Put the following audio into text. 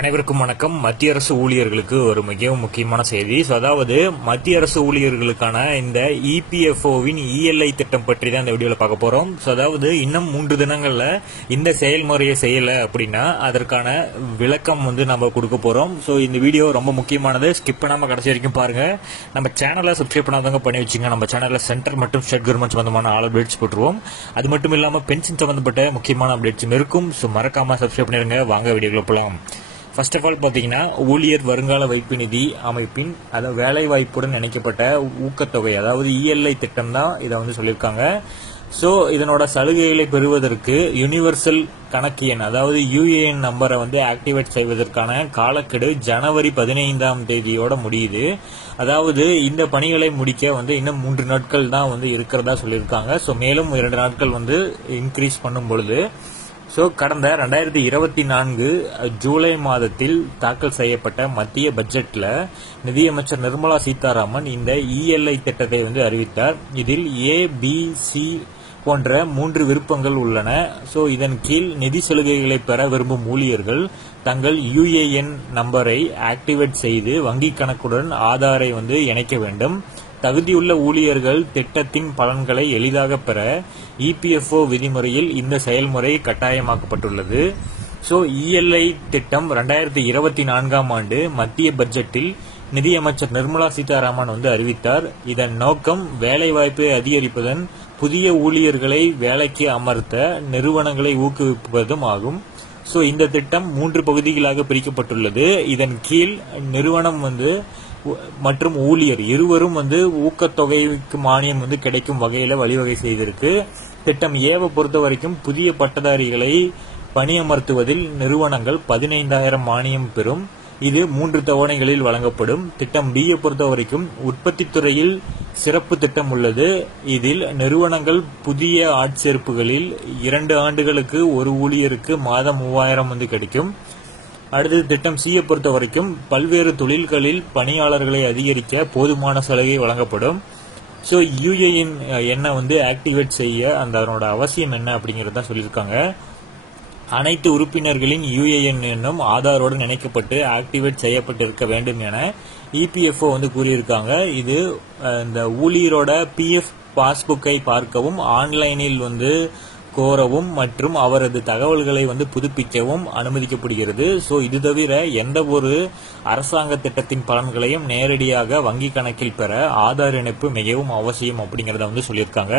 அனைவருக்கும் வணக்கம். மத்திய அரசு ஊழியர்களுக்கு ஒரு மிகவும் முக்கியமான செய்தி. அதாவது மத்திய அரசு ஊழியர்களுக்கான இந்த இபிஎஃப்ஓவின் இஎல்ஐ திட்டம் பற்றி தான் இந்த வீடியோவில் பார்க்க போறோம். அதாவது இன்னும் 3 தினங்கள்ல இந்த செயல்முறையை செய்யல அப்படின்னா அதற்கான விளக்கம் நம்ம கொடுக்க போறோம். இந்த வீடியோ ரொம்ப முக்கியமானது. ஸ்கிப் பண்ணாம கடைசி வரைக்கும் பாருங்க. நம்ம சேனலை சப்ஸ்கிரைப் பண்ணாதவங்க பண்ணி வச்சுங்க. நம்ம சேனல்ல சென்ட்ரல் மற்றும் ஸ்டேட் கவர்மெண்ட் சம்பந்தமான ஆல் அப்டேட்ஸ் போட்டுருவோம். அது மட்டும் இல்லாம பென்ஷன் சம்பந்தப்பட்ட முக்கியமான அப்டேட்ஸும் இருக்கும். மறக்காம சப்ஸ்கிரைப் பண்ணிருங்க. வாங்க வீடியோக்குள்ள போலாம். ஃபர்ஸ்ட் ஆஃப் ஆல் பார்த்தீங்கன்னா, ஊழியர் வருங்கால வைப்பு நிதி அமைப்பின் வேலை வாய்ப்புடன் இணைக்கப்பட்ட ஊக்கத்தொகை, அதாவது இஎல்ஐ திட்டம் தான் இதை சொல்லியிருக்காங்க. இதனோட சலுகைகளை பெறுவதற்கு யூனிவர்சல் கணக்கு எண், அதாவது யுஏஎன் நம்பரை ஆக்டிவேட் செய்வதற்கான காலக்கெடு ஜனவரி 15ஆம் தேதியோட முடியுது. அதாவது இந்த பணிகளை முடிக்க இன்னும் 3 நாட்கள் தான் இருக்கிறதா சொல்லியிருக்காங்க. மேலும் 2 நாட்கள் இன்க்ரீஸ் பண்ணும் பொழுது கடந்த 2024 ஜூலை மாதத்தில் தாக்கல் செய்யப்பட்ட மத்திய பட்ஜெட்ல நிதியமைச்சர் நிர்மலா சீதாராமன் இந்த இஎல்ஐ திட்டத்தை அறிவித்தார். இதில் ஏ, பி, சி போன்ற 3 விருப்பங்கள் உள்ளன. இதன் கீழ் நிதி சலுகைகளை பெற விரும்பும் ஊழியர்கள் தங்கள் யுஏஎன் நம்பரை ஆக்டிவேட் செய்து வங்கி கணக்குடன் ஆதாரை இணைக்க வேண்டும். தகுதியுள்ள ஊழியர்கள் திட்டத்தின் பலன்களை எளிதாக பெற இபிஎஃப்ஓ விதிமுறையில் இந்த செயல்முறை கட்டாயமாக்கப்பட்டுள்ளது. இஎல்ஐ திட்டம் 2024ஆம் ஆண்டு மத்திய பட்ஜெட்டில் நிதியமைச்சர் நிர்மலா சீதாராமன் அறிவித்தார். இதன் நோக்கம் வேலைவாய்ப்பை அதிகரிப்பதுடன் புதிய ஊழியர்களை வேலைக்கு அமர்த்த நிறுவனங்களை ஊக்குவிப்பதும் ஆகும். இந்த திட்டம் 3 பகுதிகளாக பிரிக்கப்பட்டுள்ளது. இதன் கீழ் நிறுவனம் மற்றும் ஊழியர் இருவரும் ஊக்கத்தொகைக்கு மானியம் கிடைக்கும் வகையில வழிவகை செய்திருக்கு. திட்டம் ஏவை பொறுத்த வரைக்கும் புதிய பட்டதாரிகளை பணியமர்த்துவதில் நிறுவனங்கள் 15,000 மானியம் பெறும். இது 3 தவணைகளில் வழங்கப்படும். திட்டம் பி பொறுத்த வரைக்கும் உற்பத்தி துறையில் சிறப்பு திட்டம் உள்ளது. இதில் நிறுவனங்கள் புதிய ஆட்சேர்ப்புகளில் 2 ஆண்டுகளுக்கு ஒரு ஊழியருக்கு மாதம் 3,000 கிடைக்கும். அடுத்தது திட்டம் சி பொறுத்த வரைக்கும் பல்வேறு தொழில்களில் பணியாளர்களை அதிகரிக்க போதுமான சலுகை வழங்கப்படும். யுஏஎன் எண்ணை ஆக்டிவேட் செய்ய அதனோட அவசியம் என்ன அப்படிங்கறத சொல்லியிருக்காங்க. அனைத்து உறுப்பினர்களின் யுஏஎன் எண்ணும் ஆதாரோடு இணைக்கப்பட்டு ஆக்டிவேட் செய்யப்பட்டிருக்க வேண்டும் என இபிஎஃப்ஓ கூறியிருக்காங்க. இது இந்த ஊழியரோட பிஎஃப் பாஸ்புக்கை பார்க்கவும், ஆன்லைனில் கோரவும் மற்றும் அவரது தகவல்களை புதுப்பிக்கவும் அனுமதிக்கப்படுகிறது. இது தவிர எந்த ஒரு அரசாங்க திட்டத்தின் பலன்களையும் நேரடியாக வங்கி கணக்கில் பெற ஆதார் இணைப்பு மிகவும் அவசியம் அப்படிங்கறத சொல்லியிருக்காங்க.